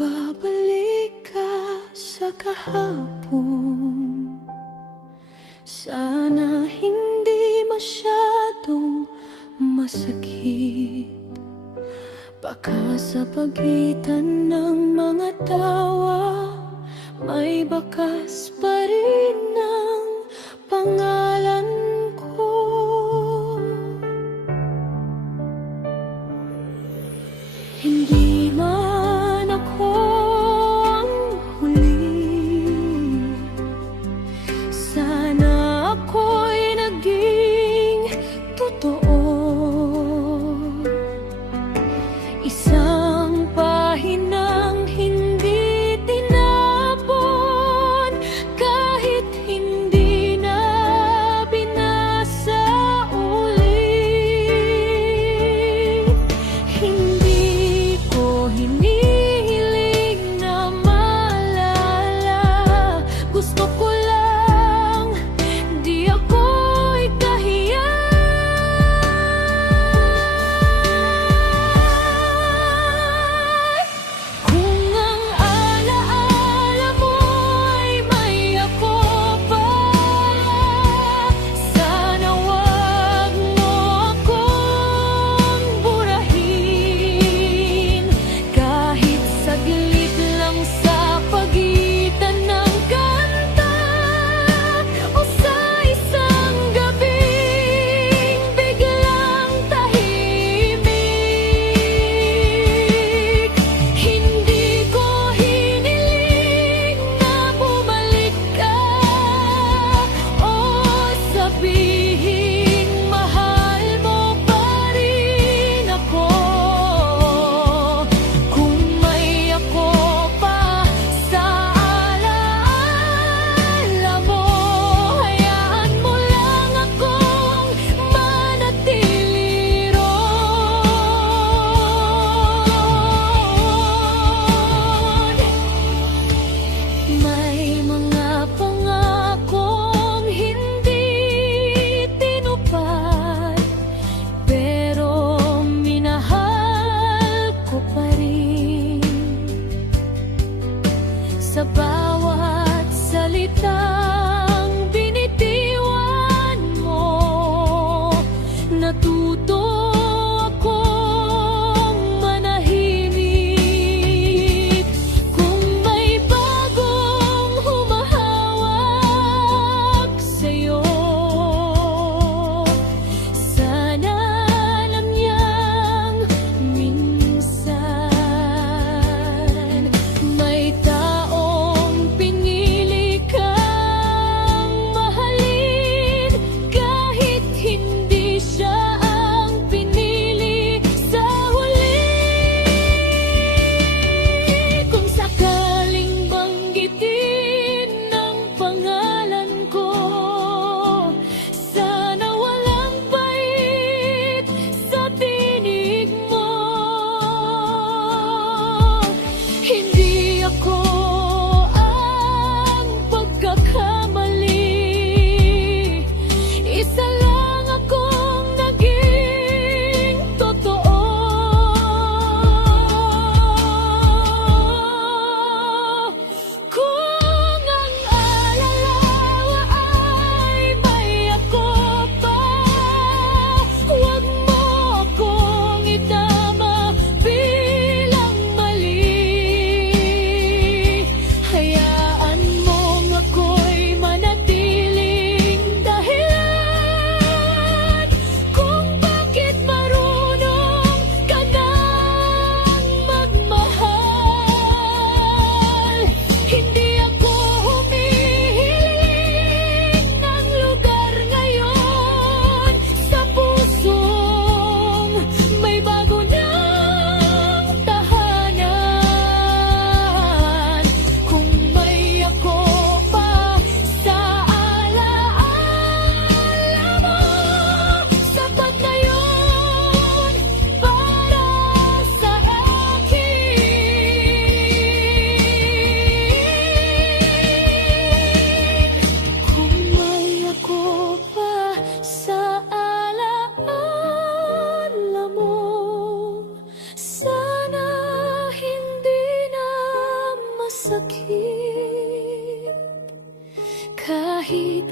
babalik ka sa kahapon, sana hindi masyadong masakit. Baka sa pagitan ng mga tawa may bakas pa rin ng pangalan ko. Hindi man ako ang huli, sana ako'y naging totoo. Isang pahinang hindi tinapon, kahit hindi na binasa ulit. Hindi ko hinihiling na maalala, gusto ko lang di ako'y kahiya. Kung ang alaala mo'y may ako pa, sana wag mo akong burahin. Kahit saglit lang sa pagitan ng kanta o sa isang gabing biglang tahimik. Hindi ko hiniling na bumalik ka o sabihing mahal mo pa rin ako. Kung may ako pa sa alaala mo, hayaan mo lang akong manatili roon. May mga pangakong hindi tinupad, pero minahal ko pa rin. Sa bawat salitang binitiwan mo, natuto akong manahimik. Kung may bagong humahawak sa'yo, sana alam niyang minsan may taong sakit kahit